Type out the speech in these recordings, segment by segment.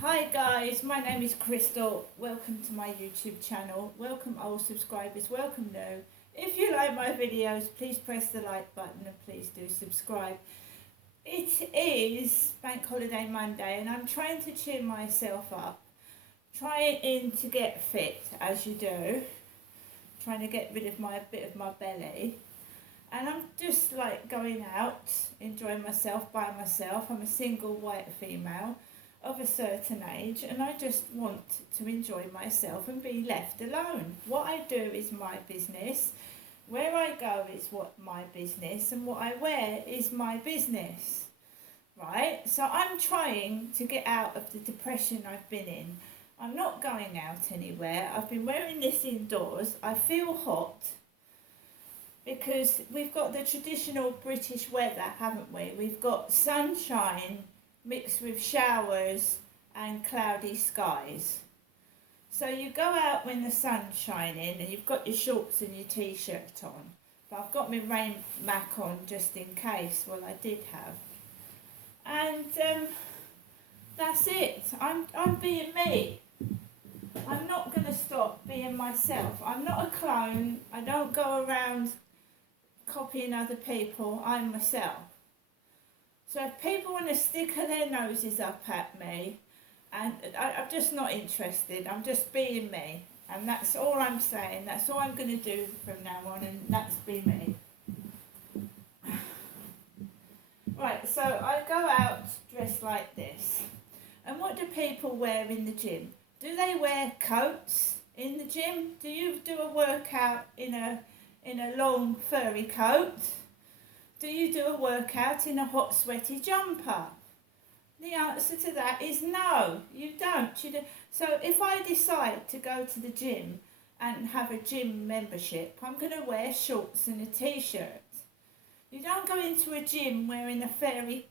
Hi guys, my name is Crystal. Welcome to my YouTube channel. Welcome old subscribers, welcome new. If you like my videos, please press the like button and please do subscribe. It is Bank Holiday Monday and I'm trying to cheer myself up. Trying to get fit, as you do. Trying to get rid of my bit of my belly. And I'm just like going out, enjoying myself by myself. I'm a single white female of a certain age and I just want to enjoy myself and be left alone. What I do is my business. Where I go is what my business, and what I wear is my business. Right? So I'm trying to get out of the depression I've been in. I'm not going out anywhere. I've been wearing this indoors. I feel hot because we've got the traditional British weather, haven't we? We've got sunshine mixed with showers and cloudy skies. So you go out when the sun's shining and you've got your shorts and your t-shirt on. But I've got my rain mac on just in case. Well, I did have. And that's it. I'm being me. I'm not going to stop being myself. I'm not a clone. I don't go around copying other people. I'm myself. So if people want to stick their noses up at me, and I'm just not interested, I'm just being me. And that's all I'm saying, that's all I'm going to do from now on, and that's be me. Right, so I go out dressed like this. And what do people wear in the gym? Do they wear coats in the gym? Do you do a workout in a long furry coat? Do you do a workout in a hot sweaty jumper? The answer to that is no, you don't. So if I decide to go to the gym and have a gym membership, I'm going to wear shorts and a t-shirt. You don't go into a gym wearing a furry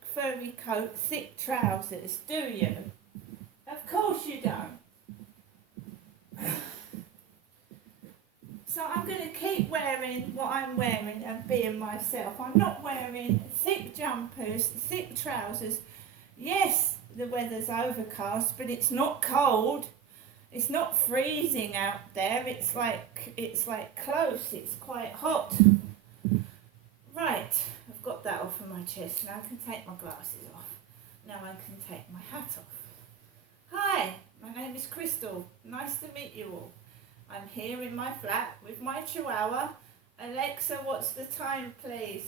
coat, thick trousers, do you? Of course you don't. So I'm going to keep wearing what I'm wearing and being myself. I'm not wearing thick jumpers, thick trousers. Yes, the weather's overcast, but it's not cold. It's not freezing out there. It's like close. It's quite hot. Right, I've got that off of my chest. Now I can take my glasses off. Now I can take my hat off. Hi, my name is Crystal. Nice to meet you all. I'm here in my flat with my chihuahua. Alexa, what's the time, please?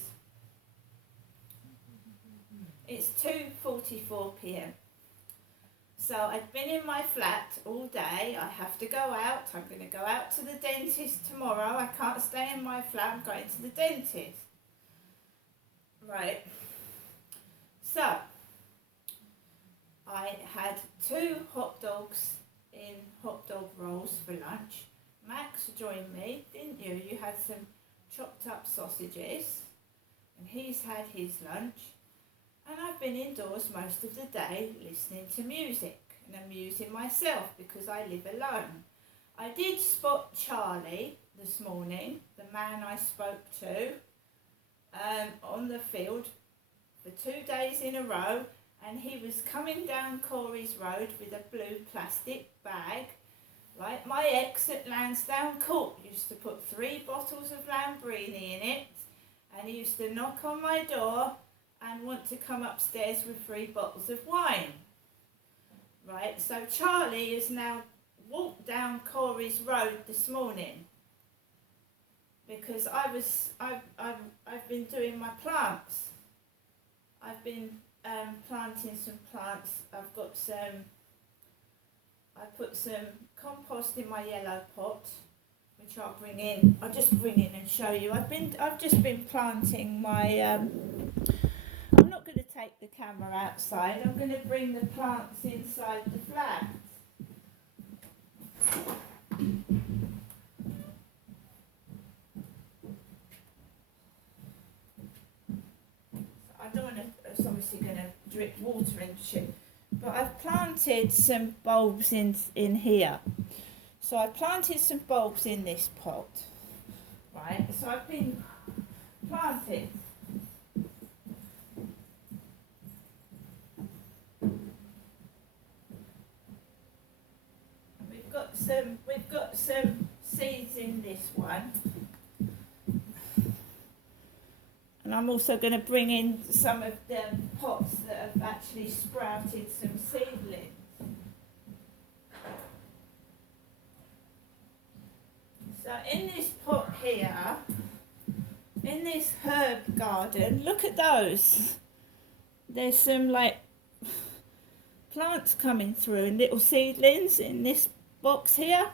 It's 2:44 p.m. So I've been in my flat all day. I have to go out. I'm going to go out to the dentist tomorrow. I can't stay in my flat. I'm going to the dentist. Right. So I had 2 hot dogs in hot dog rolls for lunch. Max joined me, didn't you? You had some chopped up sausages and he's had his lunch. And I've been indoors most of the day listening to music and amusing myself because I live alone. I did spot Charlie this morning, the man I spoke to, on the field for 2 days in a row, and he was coming down Corey's Road with a blue plastic bag. Right, my ex at Lansdowne Court used to put 3 bottles of Lambrini in it, and he used to knock on my door and want to come upstairs with 3 bottles of wine. Right, so Charlie has now walked down Corey's Road this morning because I've been doing my plants. I've been planting some plants. I put some compost in my yellow pot, which I'll bring in. I'll just bring in and show you. I've just been planting my. I'm not going to take the camera outside. I'm going to bring the plants inside the flat. I don't want to. It's obviously going to drip water and shit. But I've planted some bulbs in here. So I planted some bulbs in this pot. Right, so I've been planting. some seeds in this one, and I'm also going to bring in some of the pots that have actually sprouted some seedlings. So in this pot here, in this herb garden, look at those. There's some like plants coming through and little seedlings in this box here.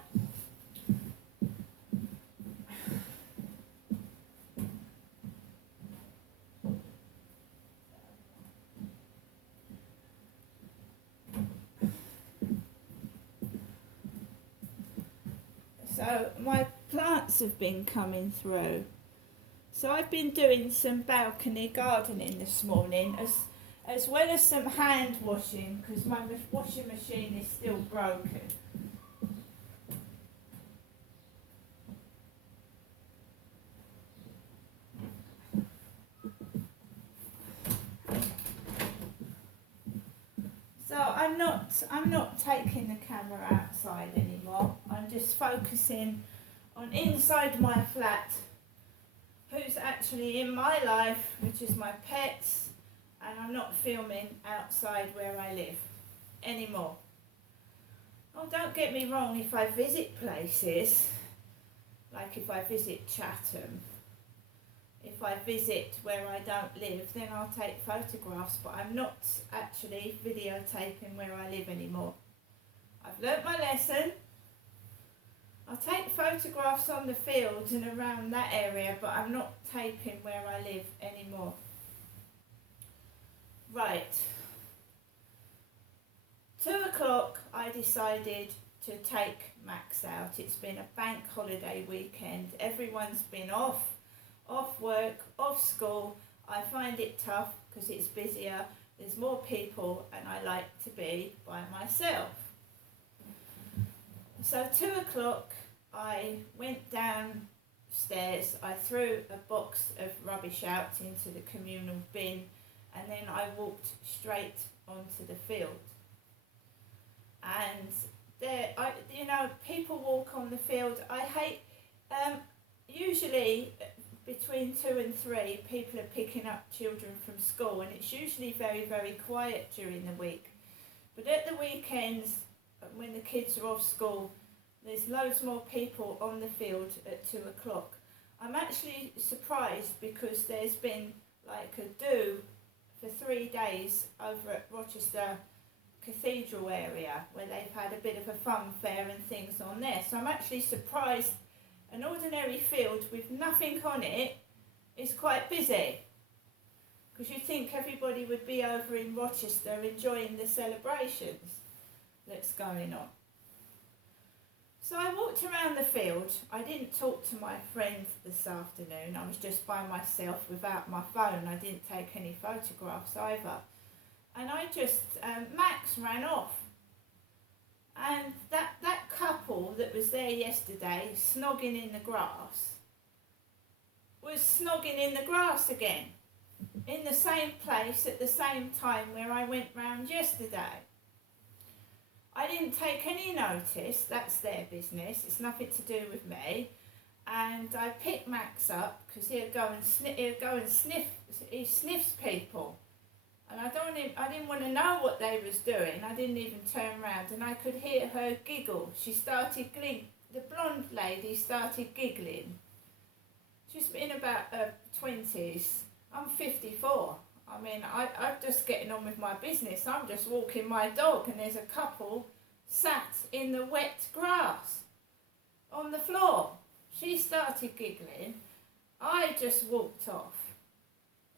So my plants have been coming through. So I've been doing some balcony gardening this morning, as well as some hand washing, because my washing machine is still broken. So I'm not taking the camera outside anymore. I'm just focusing on inside my flat, who's actually in my life, which is my pets, and I'm not filming outside where I live anymore. Oh, don't get me wrong, if I visit places, like if I visit Chatham, if I visit where I don't live, then I'll take photographs, but I'm not actually videotaping where I live anymore. I've learnt my lesson. I'll take photographs on the fields and around that area, but I'm not taping where I live anymore. Right. 2 o'clock I decided to take Max out. It's been a bank holiday weekend. Everyone's been off work, off school. I find it tough because it's busier, there's more people, and I like to be by myself. So 2 o'clock I went downstairs, I threw a box of rubbish out into the communal bin, and then I walked straight onto the field. And people walk on the field. I hate, usually between 2 and 3 people are picking up children from school, and it's usually very, very quiet during the week. But at the weekends, when the kids are off school, there's loads more people on the field at 2 o'clock. I'm actually surprised because there's been like a do for 3 days over at Rochester Cathedral area, where they've had a bit of a fun fair and things on there. So I'm actually surprised an ordinary field with nothing on it is quite busy, because you'd think everybody would be over in Rochester enjoying the celebrations that's going on. So I walked around the field. I didn't talk to my friend this afternoon. I was just by myself without my phone. I didn't take any photographs either. And I just, Max ran off. And that couple that was there yesterday, snogging in the grass, was snogging in the grass again, in the same place at the same time where I went round yesterday. I didn't take any notice, that's their business, it's nothing to do with me. And I picked Max up because he'll go and sniff, he sniffs people. And I didn't want to know what they was doing. I didn't even turn round, and I could hear her giggle. She started giggling. The blonde lady started giggling. She's in about her 20s. I'm 54. I mean, I'm just getting on with my business. I'm just walking my dog, and there's a couple sat in the wet grass on the floor. She started giggling. I just walked off.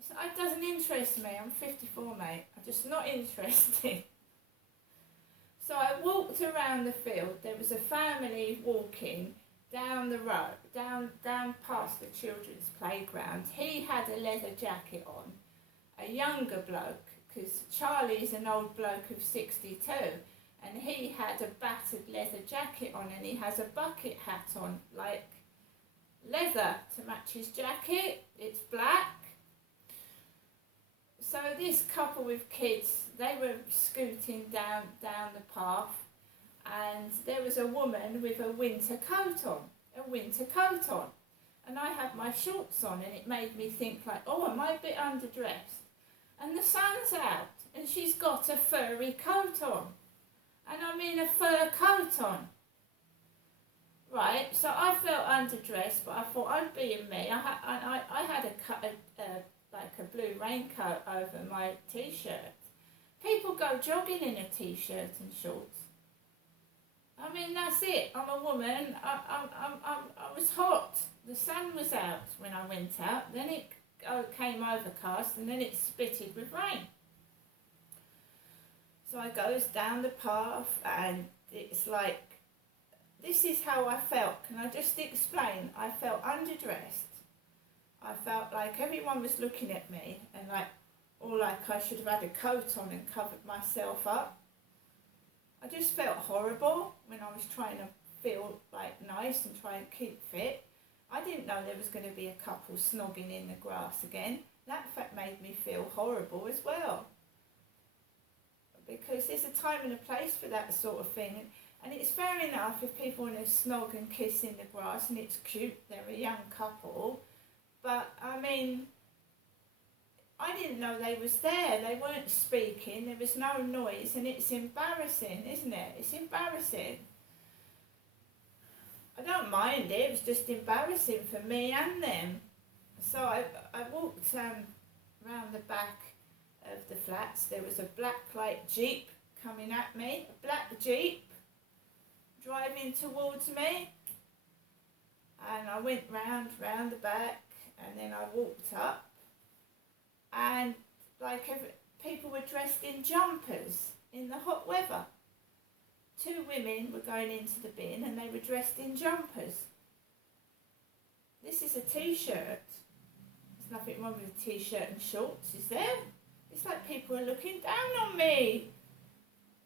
It doesn't interest me. I'm 54, mate. I'm just not interested. So I walked around the field. There was a family walking down the road, down past the children's playground. He had a leather jacket on, a younger bloke, because Charlie's an old bloke of 62, and he had a battered leather jacket on, and he has a bucket hat on, like leather to match his jacket. It's black. So this couple with kids, they were scooting down the path, and there was a woman with a winter coat on, and I had my shorts on, and it made me think like, oh, am I a bit underdressed? And the sun's out, and she's got a furry coat on, and I'm in a fur coat on. Right, so I felt underdressed, but I thought I'd be in me. I had like a blue raincoat over my t-shirt. People go jogging in a t-shirt and shorts. I mean, that's it. I'm a woman. I was hot. The sun was out when I went out. Then it came overcast, and then it spitted with rain. So I goes down the path, and it's like, this is how I felt. Can I just explain? I felt underdressed. I felt like everyone was looking at me, and like I should have had a coat on and covered myself up. I just felt horrible when I was trying to feel like nice and try and keep fit. I didn't know there was going to be a couple snogging in the grass again. That fact made me feel horrible as well. Because there's a time and a place for that sort of thing. And it's fair enough if people want to snog and kiss in the grass and it's cute, they're a young couple. But, I mean, I didn't know they was there. They weren't speaking, there was no noise, and it's embarrassing, isn't it? It's embarrassing. I don't mind it, it was just embarrassing for me and them. So I walked round the back of the flats. There was a black light Jeep coming at me, a black Jeep driving towards me, and I went round the back, and then I walked up, and people were dressed in jumpers in the hot weather. 2 women were going into the bin, and they were dressed in jumpers. This is a t-shirt. There's nothing wrong with a t-shirt and shorts, is there? It's like people are looking down on me.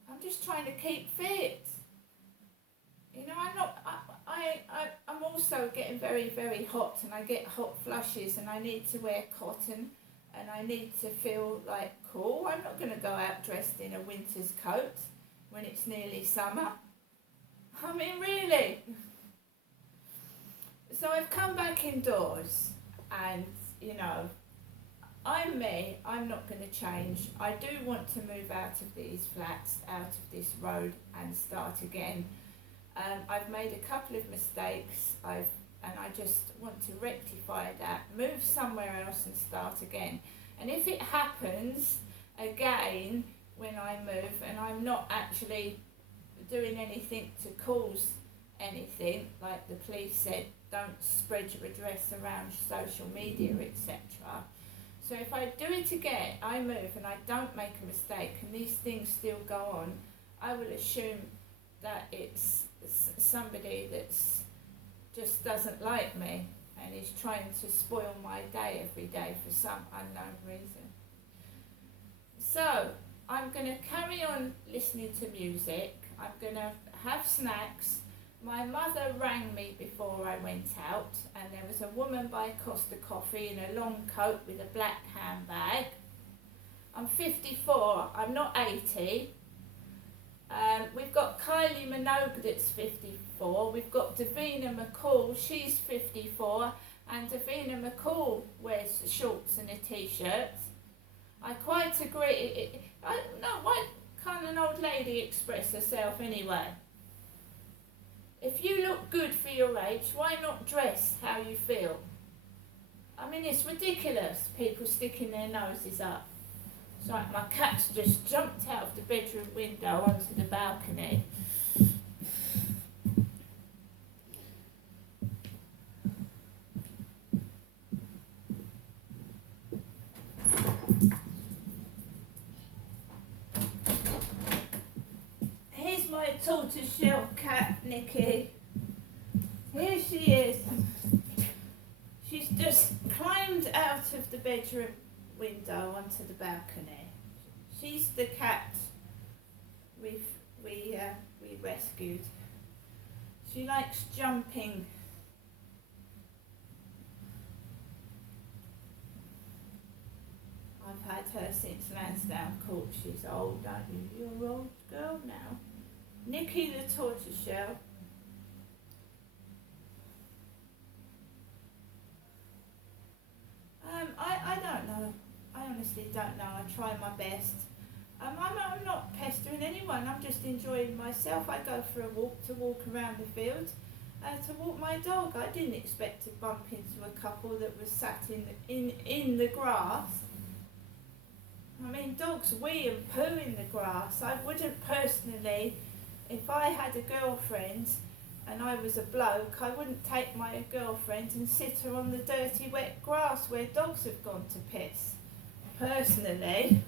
I'm just trying to keep fit. You know, I'm also getting very, very hot, and I get hot flushes, and I need to wear cotton, and I need to feel like cool. I'm not going to go out dressed in a winter's coat when it's nearly summer. I mean, really. So I've come back indoors, and, you know, I'm me. I'm not going to change. I do want to move out of these flats, out of this road, and start again. I've made a couple of mistakes, and I just want to rectify that, move somewhere else and start again. And if it happens again when I move and I'm not actually doing anything to cause anything, like the police said, don't spread your address around social media, etc. So if I do it again, I move and I don't make a mistake and these things still go on, I will assume that it's somebody that's just doesn't like me and is trying to spoil my day every day for some unknown reason. So I'm going to carry on listening to music. I'm going to have snacks. My mother rang me before I went out, and there was a woman by Costa Coffee in a long coat with a black handbag. I'm 54, I'm not 80. We've got Kylie Minogue that's 54. We've got Davina McCall, she's 54. And Davina McCall wears shorts and a t-shirt. I quite agree. Why can't an old lady express herself anyway? If you look good for your age, why not dress how you feel? I mean, it's ridiculous, people sticking their noses up. It's like my cat's just jumped out of the bedroom window onto the balcony. Here's my tortoiseshell cat, Nikki. Here she is. She's just climbed out of the bedroom window onto the balcony. She's the cat we rescued. She likes jumping. I've had her since Lansdowne Court. She's old, aren't you? You're an old girl now. Nicky the tortoiseshell. I don't know. I honestly don't know. I try my best. I'm not pestering anyone. I'm just enjoying myself. I go for a walk to walk around the field, to walk my dog. I didn't expect to bump into a couple that was sat in the grass. I mean, dogs wee and poo in the grass. I wouldn't personally, if I had a girlfriend and I was a bloke, I wouldn't take my girlfriend and sit her on the dirty wet grass where dogs have gone to piss. Personally.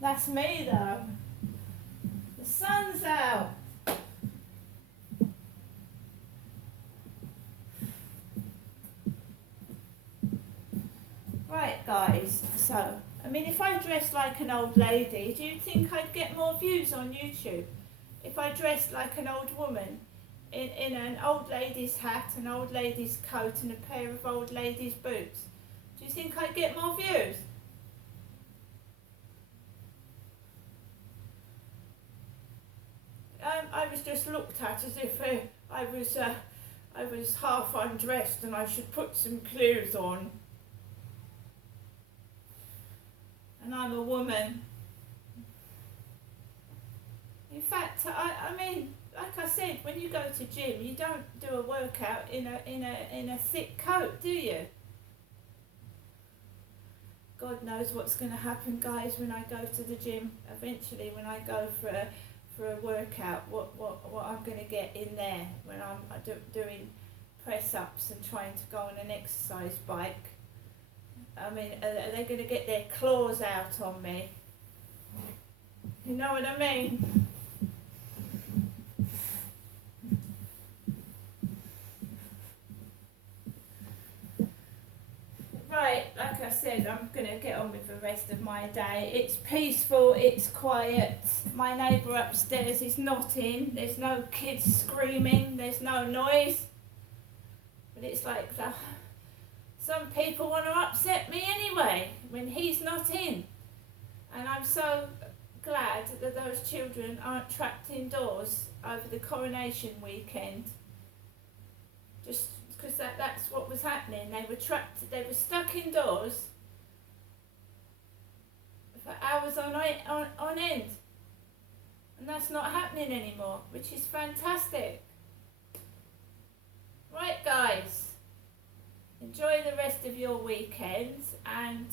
That's me though. The sun's out. Right guys, so, I mean if I dressed like an old lady, do you think I'd get more views on YouTube? If I dressed like an old woman, in an old lady's hat, an old lady's coat and a pair of old lady's boots, do you think I'd get more views? I was just looked at as if I was half undressed and I should put some clothes on. And I'm a woman. In fact, I mean, like I said, when you go to gym, you don't do a workout in a thick coat, do you? God knows what's going to happen, guys, when I go to the gym. Eventually, when I go for a workout, what I'm going to get in there when I'm doing press-ups and trying to go on an exercise bike. I mean, are they going to get their claws out on me? You know what I mean? Right, like I said, I'm going to get on with the rest of my day. It's peaceful, it's quiet. My neighbour upstairs is not in. There's no kids screaming, there's no noise. But it's like some people want to upset me anyway when he's not in. And I'm so glad that those children aren't trapped indoors over the coronation weekend. Just because that's what was happening. They were trapped, they were stuck indoors for hours on end. And that's not happening anymore, which is fantastic. Right guys, enjoy the rest of your weekend, and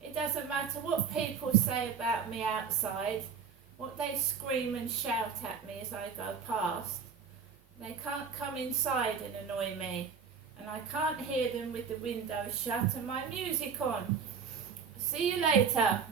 it doesn't matter what people say about me outside, what they scream and shout at me as I go past. They can't come inside and annoy me, and I can't hear them with the window shut and my music on. See you later.